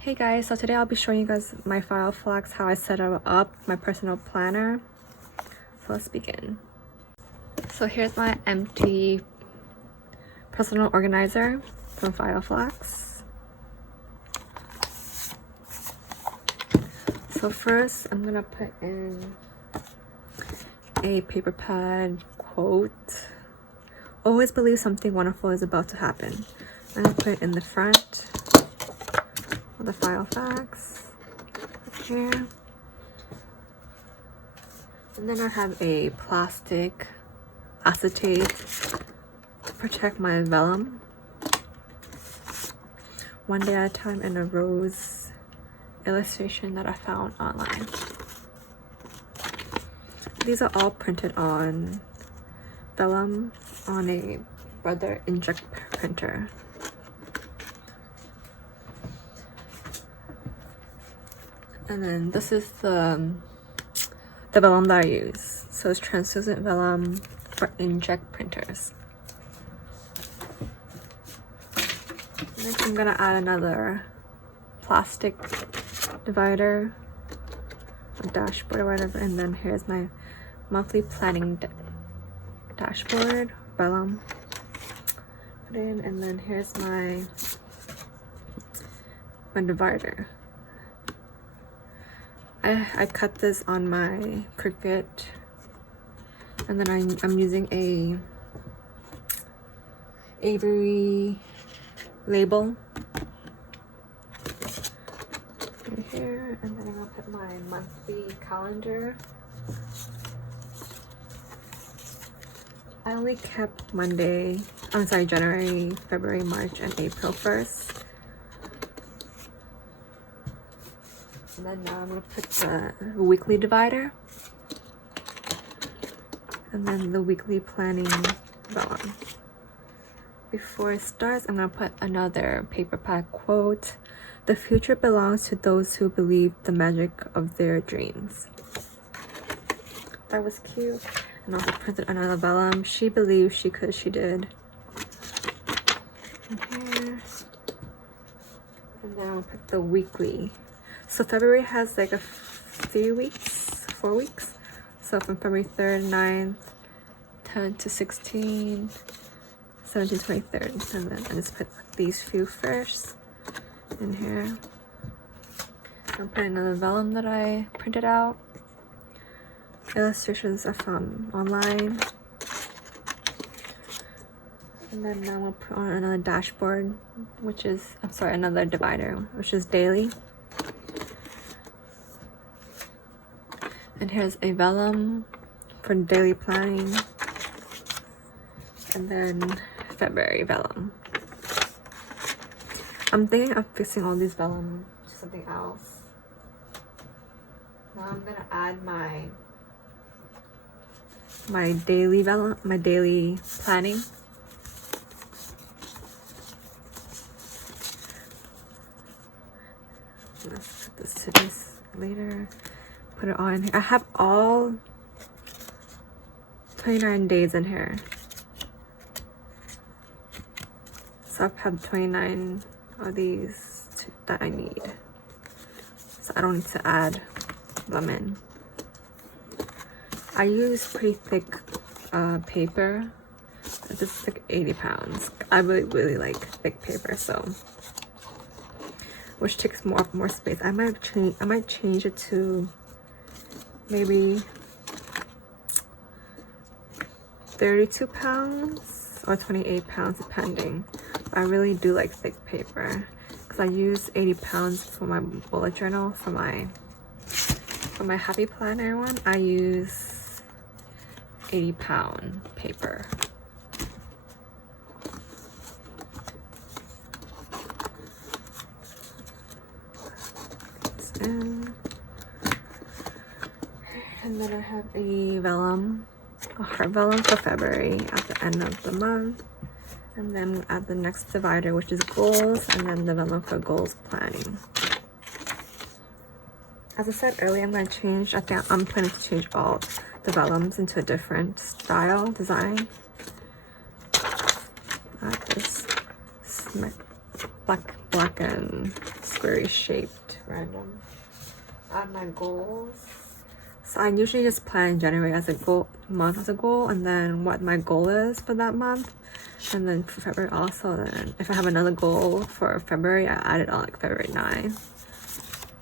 Hey guys, so today I'll be showing you guys my Filofax, how I set it up, my personal planner. So let's begin. So here's my empty personal organizer from Filofax. So first I'm gonna put in a paper pad quote. Always believe something wonderful is about to happen. I'm gonna put it in the front of the Filofax here. And then I have a plastic acetate to protect my vellum. One day at a time, and a rose illustration that I found online. These are all printed on vellum on a Brother inkjet printer. And then this is the vellum that I use. So it's translucent vellum for inkjet printers. And then I'm gonna add another plastic divider, a dashboard or whatever. And then here's my monthly planning dashboard, vellum. Put it in, and then here's my divider. I cut this on my Cricut, and then I'm using a Avery label right here, and then I'm gonna put my monthly calendar. I only kept January, February, March, and April first. And then now I'm going to put the weekly divider. And then the weekly planning vellum. Before it starts, I'm going to put another paper pad quote. The future belongs to those who believe the magic of their dreams. That was cute. And also printed another vellum. She believed she could, she did. And here. And then I'll put the weekly. So February has like 4 weeks. So from February 3rd, 9th, 10th to 16th, 17th, 23rd. And then I just put these few first in here. I'll put another vellum that I printed out. Illustrations I found online. And then now we'll put on another dashboard, another divider, which is daily. And here's a vellum for daily planning. And then February vellum. I'm thinking of fixing all these vellum to something else. Now I'm gonna add my daily vellum, my daily planning. Let's put this to this later. Put it all in here. I have all 29 days in here. So I've had 29 of these that I need. So I don't need to add them in. I use pretty thick paper. This is like 80 pounds. I really like thick paper, so which takes more space. I might change it to maybe 32 pounds or 28 pounds depending. I really do like thick paper because I use 80 pounds for my bullet journal. For my happy planner one, I use 80-pound paper. And then I have a heart vellum for February at the end of the month. And then add the next divider, which is goals, and then the vellum for goals planning. As I said earlier, I'm planning to change all the vellums into a different style, design. This black black and squarey shaped random. Add my goals. So I usually just plan January as a goal, month as a goal, and then what my goal is for that month. And then for February also, then if I have another goal for February, I add it on like February 9.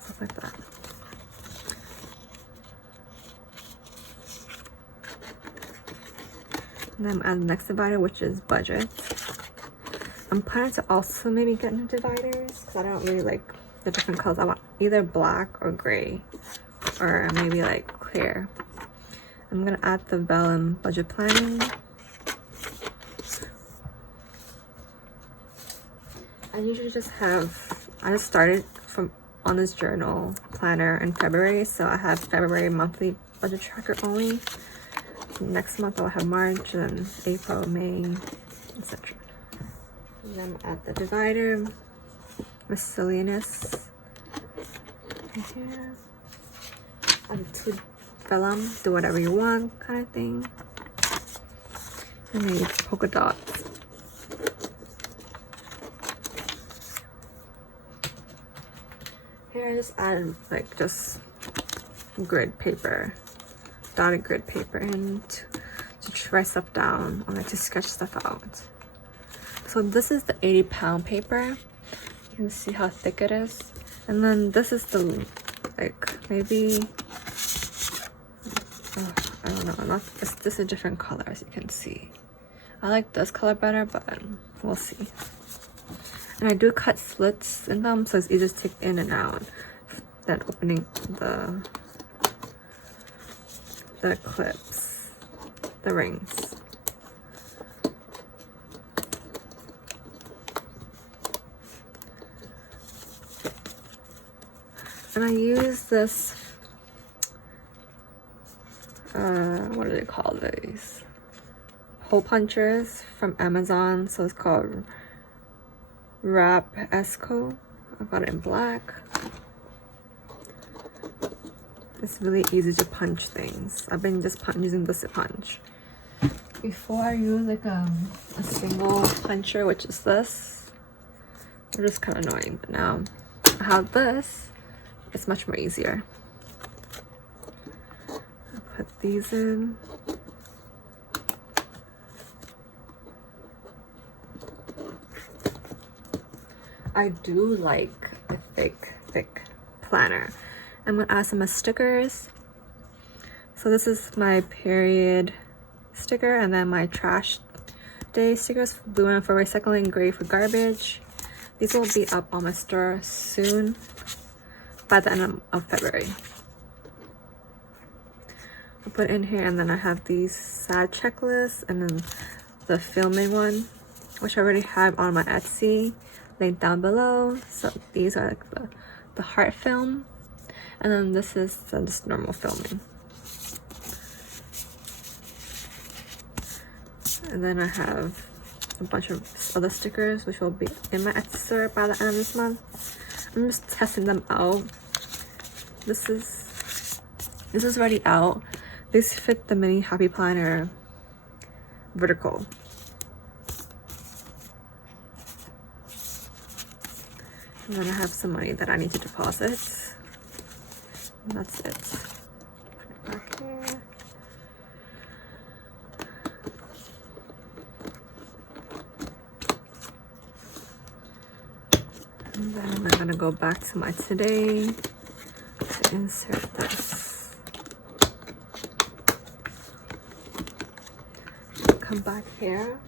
Stuff like that. And then I'm at the next divider, which is budget. I'm planning to also maybe get new dividers because I don't really like the different colors. I want either black or gray, or maybe like clear. I'm gonna add the vellum budget planning. I usually just I just started from on this journal planner in February, so I have February monthly budget tracker only. Next month I'll have March, and April, May, etc. And then I'm at the divider, miscellaneous. Here. And 2 vellum, do whatever you want kind of thing. And then polka dots. Here I just added like just grid paper, dotted grid paper, and to write stuff down or like to sketch stuff out. So this is the 80-pound paper. You can see how thick it is. And then this is the like maybe I don't know, this is a different color, as you can see. I like this color better, but we'll see. And I do cut slits in them, so it's easier to take in and out than opening the clips, the rings. And I use this, what do they call these? Hole punchers from Amazon. So it's called Wrap Esco. I got it in black. It's really easy to punch things. I've been just using this to punch. Before I use like a single puncher, which is this. It's just kind of annoying, but now I have this. It's much more easier. I'll put these in. I do like a thick planner. I'm gonna add some stickers. So this is my period sticker, and then my trash day stickers, blue one for recycling, gray for garbage. These will be up on my store soon, by the end of February. I'll put it in here, and then I have these sad checklists, and then the filming one, which I already have on my Etsy, linked down below. So these are like the heart film, and then this is just normal filming. And then I have a bunch of other stickers, which will be in my Etsy store by the end of this month. I'm just testing them out. This is already out. These fit the mini happy planner vertical. And then I have some money that I need to deposit. And that's it. Put it back here. And then I'm gonna go back to my today to insert this. Come back here.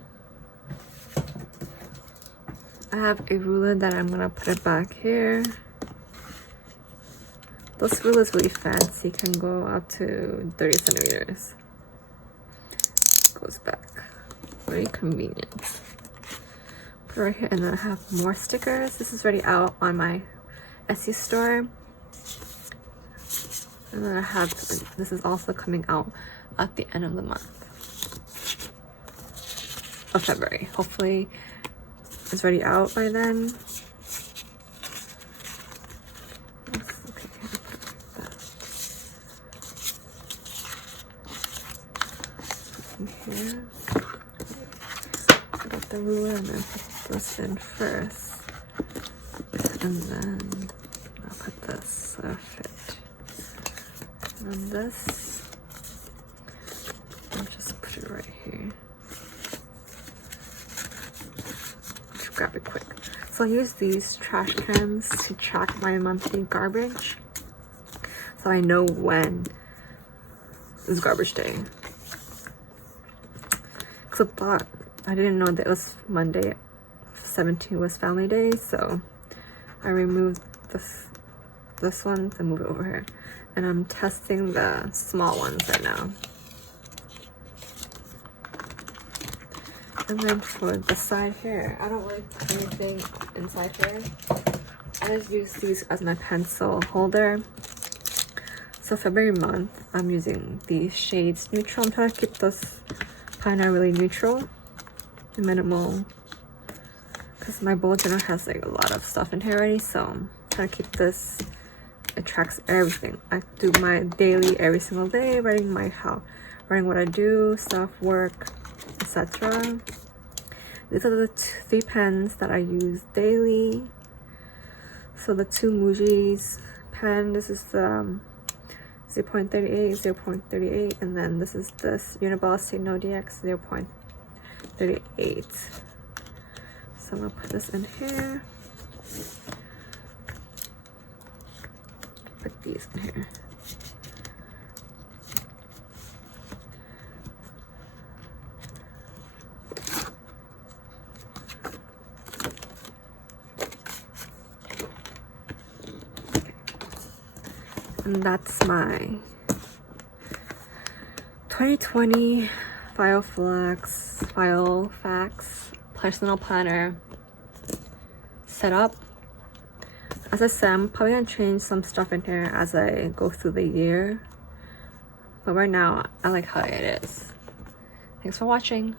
I have a ruler that I'm gonna put it back here. This ruler is really fancy, can go up to 30 centimeters. Goes back. Very convenient. Put it right here, and then I have more stickers. This is already out on my Etsy store. And then I have, this is also coming out at the end of the month of February. Hopefully it's already out by then. Okay, here. I got the ruler and then put this in first. And then I'll put this so it'll fit. And this, I'll just put it right here. Just grab it quick. So I use these trash cans to track my monthly garbage, so I know when is garbage day. Cause I didn't know that it was Monday, 17 was family day, so I removed this one and move it over here. And I'm testing the small ones right now. And then for the side here, I don't really put anything inside here. I just use these as my pencil holder. So February month, I'm using these shades neutral. I'm trying to keep this kind of really neutral and minimal, because my bullet journal has like a lot of stuff in here already. So I'm trying to keep this. It tracks everything. I do my daily every single day, writing what I do, stuff, work, etc. These are the 3 pens that I use daily. So the 2 Muji's pen, this is the 0.38, 0.38, and then this is this Uniball Signal DX 0.38. So I'm gonna put this in here. Put these in here. And that's my 2020 Filofax personal planner setup. As I said, I'm probably gonna change some stuff in here as I go through the year. But right now, I like how it is. Thanks for watching.